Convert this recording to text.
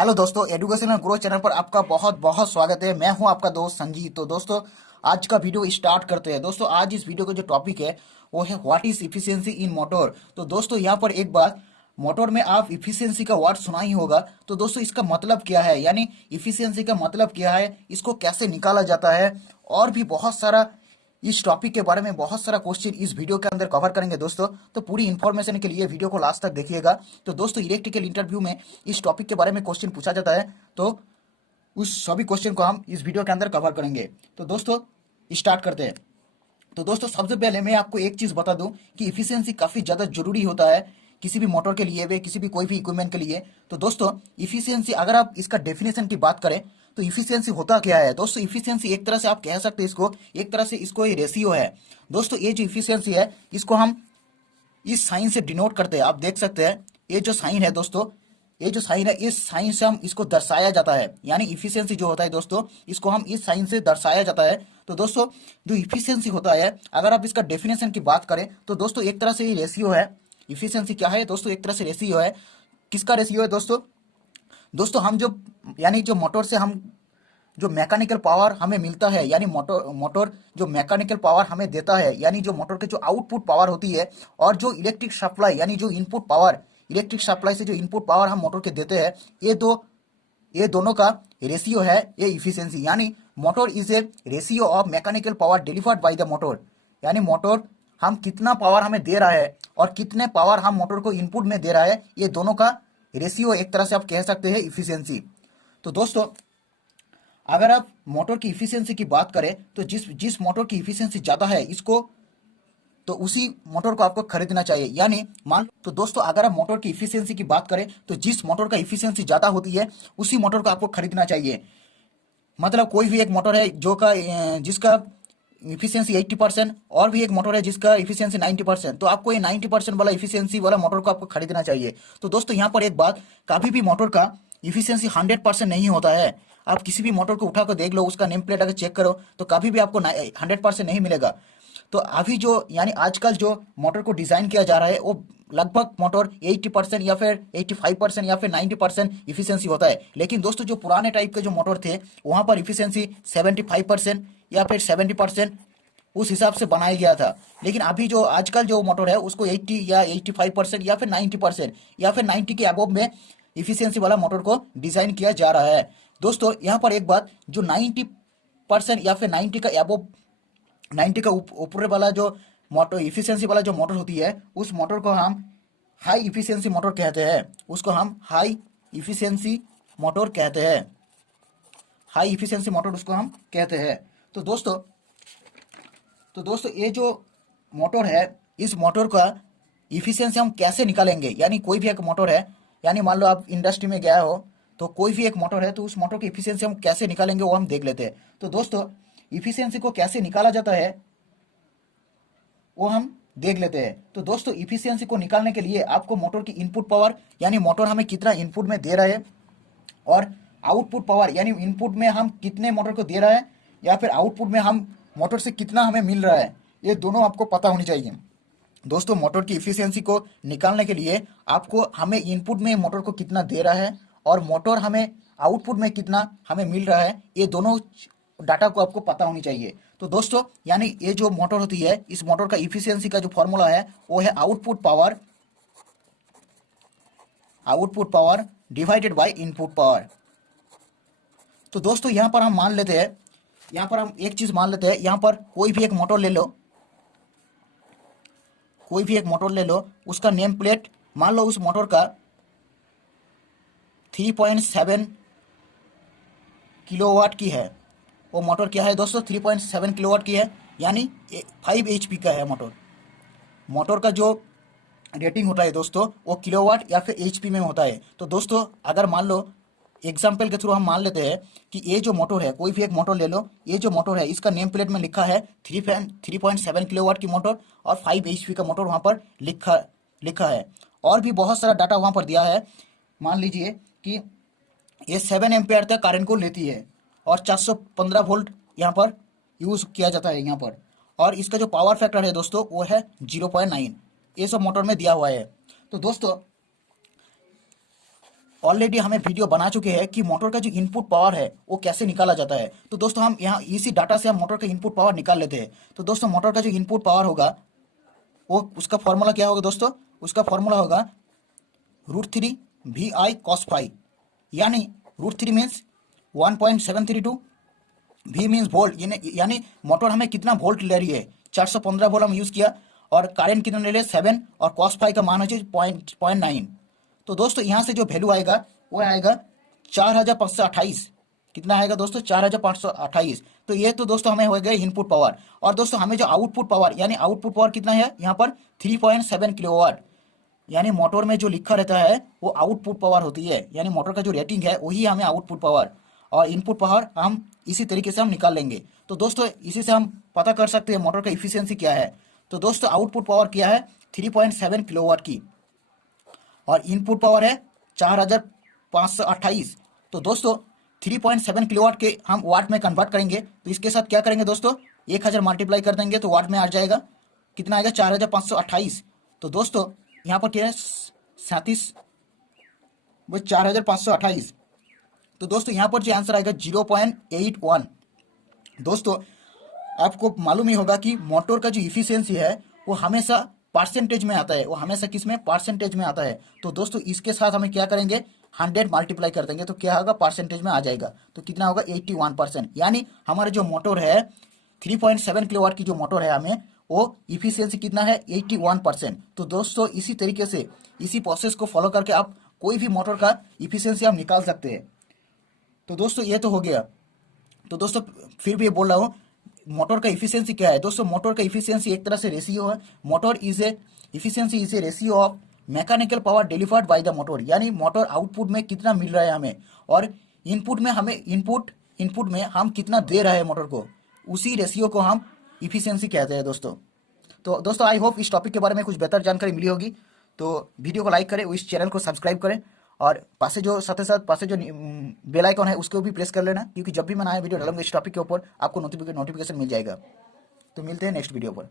Hello दोस्तों, educational growth channel पर आपका बहुत बहुत स्वागत है। मैं हूं आपका दोस्त संजीत। तो दोस्तों, आज का वीडियो स्टार्ट करते हैं। दोस्तों, आज इस वीडियो का जो टॉपिक है वो है what is efficiency in motor. तो दोस्तों, यहाँ पर एक बात, मोटर में आप इफिशियंसी का वर्ड सुना ही होगा। तो दोस्तों, इसका मतलब क्या है, यानी इफिशियंसी का मतलब क्या है, इसको कैसे निकाला जाता है, और भी बहुत सारा इस टॉपिक के बारे में बहुत सारा क्वेश्चन इस वीडियो के अंदर कवर करेंगे दोस्तों। तो पूरी इन्फॉर्मेशन के लिए वीडियो को लास्ट तक देखिएगा। तो दोस्तों, इलेक्ट्रिकल इंटरव्यू में इस टॉपिक के बारे में क्वेश्चन पूछा जाता है, तो उस सभी क्वेश्चन को हम इस वीडियो के अंदर कवर करेंगे। तो दोस्तों, स्टार्ट करते हैं। तो दोस्तों, सबसे पहले मैं आपको एक चीज़ बता दूं कि इफिशियंसी काफ़ी ज़्यादा जरूरी होता है किसी भी मोटर के लिए, वे किसी भी कोई भी इक्विपमेंट के लिए। तो दोस्तों, इफिशियंसी अगर आप इसका डेफिनेशन की बात करें तो इफिशियंसी होता क्या है। दोस्तों, इफिशियंसी एक तरह से आप कह सकते हैं, इसको एक तरह से इसको ये रेशियो है। दोस्तों, ये जो इफिशियंसी है इसको हम इस साइन से डिनोट करते हैं। आप देख सकते हैं ये जो साइन है दोस्तों, ये जो साइन है, इस साइन से हम इसको दर्शाया जाता है। यानी इफिशियंसी जो होता है दोस्तों, इसको हम इस साइन से दर्शाया जाता है। तो दोस्तों, जो इफिशियंसी होता है, अगर आप इसका डेफिनेशन की बात करें तो दोस्तों एक तरह से ये रेशियो है। इफिशियंसी क्या है दोस्तों, एक तरह से रेशियो है। किसका रेशियो है दोस्तों? दोस्तों, हम जो यानी जो मोटर से हम जो मैकेनिकल पावर हमें मिलता है, यानी मोटर मोटर जो मैकेनिकल पावर हमें देता है, यानी जो मोटर के जो आउटपुट पावर होती है, और जो इलेक्ट्रिक सप्लाई यानी जो इनपुट पावर, इलेक्ट्रिक सप्लाई से जो इनपुट पावर हम मोटर के देते हैं, ये दोनों का रेशियो है ये इफिशियंसी। यानी motor is a ratio of mechanical power delivered by the motor. यानी मोटर हम कितना पावर हमें दे रहा है और कितने पावर हम मोटर को इनपुट में दे रहा है, ये दोनों का रेशियो एक तरह से आप कह सकते हैं इफिशियंसी। तो दोस्तों, अगर आप मोटर की इफिशियंसी की बात करें तो जिस जिस मोटर की इफिशियंसी ज़्यादा है इसको, तो उसी मोटर को आपको खरीदना चाहिए। यानी मान तो दोस्तों, अगर आप मोटर की इफिशियंसी की बात करें तो जिस मोटर का इफिशियंसी ज़्यादा होती है उसी मोटर को आपको खरीदना चाहिए। मतलब कोई भी एक मोटर है जिसका इफिशियंसी 80% और भी एक मोटर है जिसका इफिशियंसी 90%, तो आपको ये 90% वाला इफिशियंसी वाला मोटर को आपको खरीदना चाहिए। तो दोस्तों, यहाँ पर एक बात, कभी भी मोटर का इफिशियंसी 100% नहीं होता है। आप किसी भी मोटर को उठा कर देख लो, उसका नेम प्लेट अगर चेक करो तो कभी भी आपको 100% नहीं मिलेगा। तो अभी जो यानी आजकल जो मोटर को डिज़ाइन किया जा रहा है वो लगभग मोटर 80% या फिर 85% या फिर 90% इफिशियंसी होता है। लेकिन दोस्तों, जो पुराने टाइप के जो मोटर थे वहाँ पर इफिशियंसी 75% या फिर 70% उस हिसाब से बनाया गया था। लेकिन अभी जो आजकल जो मोटर है उसको 80 या 85% या फिर 90% या फिर 90 के अबव में इफिशियंसी वाला मोटर को डिज़ाइन किया जा रहा है। दोस्तों, यहाँ पर एक बात, जो 90% या फिर 90 का अबव, 90 का ऊपर वाला जो मोटर इफिशियंसी वाला जो मोटर होती है, उस मोटर को हम हाई इफिशियंसी मोटर कहते हैं। उसको हम हाई इफिशियंसी मोटर कहते हैं। हाई इफिशियंसी मोटर उसको हम कहते हैं। तो दोस्तों, ये जो मोटर है, इस मोटर का इफिशियंसी हम कैसे निकालेंगे। यानी कोई भी एक मोटर है, यानी मान लो आप इंडस्ट्री में गया हो, तो कोई भी एक मोटर है, तो उस मोटर की इफिशियंसी हम कैसे निकालेंगे वो हम देख लेते हैं। तो दोस्तों, इफिशियंसी को कैसे निकाला जाता है वो हम देख लेते हैं। तो दोस्तों, इफिशियंसी को निकालने के लिए आपको मोटर की इनपुट पावर, यानी मोटर हमें कितना इनपुट में दे रहा है, और आउटपुट पावर, यानी इनपुट में हम कितने मोटर को दे रहा है या फिर आउटपुट में हम मोटर से कितना हमें मिल रहा है, ये दोनों आपको पता होनी चाहिए। दोस्तों, मोटर की इफिशियंसी को निकालने के लिए आपको हमें इनपुट में मोटर को कितना दे रहा है और मोटर हमें आउटपुट में कितना हमें मिल रहा है, ये दोनों डाटा को आपको पता होनी चाहिए। तो दोस्तों, यानी ये जो मोटर होती है, इस मोटर का इफिशियंसी का जो फॉर्मूला है वो है output power divided by input power. तो दोस्तों, यहाँ पर हम मान लेते हैं, यहाँ पर हम एक चीज मान लेते हैं, यहाँ पर कोई भी एक मोटर ले लो, कोई भी एक मोटर ले लो, उसका नेम प्लेट मान लो उस मोटर का 3.7 किलोवाट की है। वो मोटर क्या है दोस्तों, 3.7 किलोवाट की है, यानी 5 HP का है मोटर। मोटर का जो रेटिंग होता है दोस्तों वो किलोवाट या फिर HP में होता है। तो दोस्तों, अगर मान लो एग्जाम्पल के थ्रू हम मान लेते हैं कि ये जो मोटर है, कोई भी एक मोटर ले लो, ये जो मोटर है इसका नेम प्लेट में लिखा है 3.7 किलोवाट की मोटर और 5 HP का मोटर वहाँ पर लिखा है। और भी बहुत सारा डाटा वहाँ पर दिया है। मान लीजिए कि ये 7 एम्पेयर तक करंट को लेती है और 415 वोल्ट यहाँ पर यूज़ किया जाता है यहाँ पर। और इसका जो पावर फैक्टर है दोस्तों वो है 0.9, ये सब मोटर में दिया हुआ है। तो दोस्तों, ऑलरेडी हमें वीडियो बना चुके हैं कि मोटर का जो इनपुट पावर है वो कैसे निकाला जाता है। तो दोस्तों हम यहाँ इसी डाटा से हम मोटर का इनपुट पावर निकाल लेते हैं। तो दोस्तों मोटर का जो इनपुट पावर होगा वो उसका फॉर्मूला क्या होगा दोस्तों, उसका फॉर्मूला होगा √3 VI cos फाई, यानी √3 मीन्स 1.732, V मीन्स वोल्ट, यानी मोटर हमें कितना वोल्ट ले रही है, 415 वोल्ट हम यूज किया, और करंट कितना ले रहे 7, और cos फाई का मान है 0.9। तो दोस्तों यहाँ से जो वैल्यू आएगा वो आएगा 4528। कितना आएगा दोस्तों, 4528। तो ये तो दोस्तों हमें हो गया इनपुट पावर। और दोस्तों हमें जो आउटपुट पावर, यानी आउटपुट पावर कितना है यहाँ पर 3.7 किलोवाट, यानी मोटर में जो लिखा रहता है वो आउटपुट पावर होती है, यानी मोटर का जो रेटिंग है वही हमें आउटपुट पावर, और इनपुट पावर हम इसी तरीके से हम निकाल लेंगे। तो दोस्तों इसी से हम पता कर सकते हैं मोटर का इफिशियंसी क्या है। तो दोस्तों आउटपुट पावर क्या है 3.7 किलोवाट की, और इनपुट पावर है 4528। तो दोस्तों 3.7 किलोवाट के हम वाट में कन्वर्ट करेंगे, तो इसके साथ क्या करेंगे दोस्तों, 1000 मल्टीप्लाई कर देंगे तो वाट में आ जाएगा, कितना आएगा 4528। तो दोस्तों यहाँ पर क्या है 37 वो 4528। तो दोस्तों यहाँ पर जो आंसर आएगा 0.81। दोस्तों आपको मालूम ही होगा कि मोटर का जो इफिशियंसी है वो हमेशा परसेंटेज में आता है, वो हमेशा किस में, परसेंटेज में आता है। तो दोस्तों इसके साथ हमें क्या करेंगे 100 मल्टीप्लाई कर देंगे तो क्या होगा, परसेंटेज में आ जाएगा। तो कितना होगा 81%, यानी हमारा जो मोटर है 3.7 किलोवाट की जो मोटर है हमें वो इफिशियंसी कितना है 81%। तो दोस्तों इसी तरीके से इसी प्रोसेस को फॉलो करके आप कोई भी मोटर का इफिशियंसी आप निकाल सकते हैं। तो दोस्तों ये तो हो गया। तो दोस्तों फिर भी बोल रहा हूँ मोटर का इफिशियंसी क्या है। दोस्तों मोटर का इफिशियंसी एक तरह से रेशियो है। Motor is a efficiency is a ratio of mechanical power delivered by the motor, यानी मोटर आउटपुट में कितना मिल रहा है हमें, और इनपुट में हमें इनपुट में हम कितना दे रहे हैं मोटर को, उसी रेशियो को हम इफिशियंसी कहते हैं दोस्तों। तो दोस्तों आई होप इस टॉपिक के बारे में कुछ बेहतर जानकारी मिली होगी। तो वीडियो को लाइक करें, इस चैनल को सब्सक्राइब करें, और पासे जो साथ साथ पासे जो बेल आइकन है उसको भी प्रेस कर लेना, क्योंकि जब भी मैं नया वीडियो डालूंगा इस टॉपिक के ऊपर आपको नोटिफिकेशन मिल जाएगा। तो मिलते हैं नेक्स्ट वीडियो पर।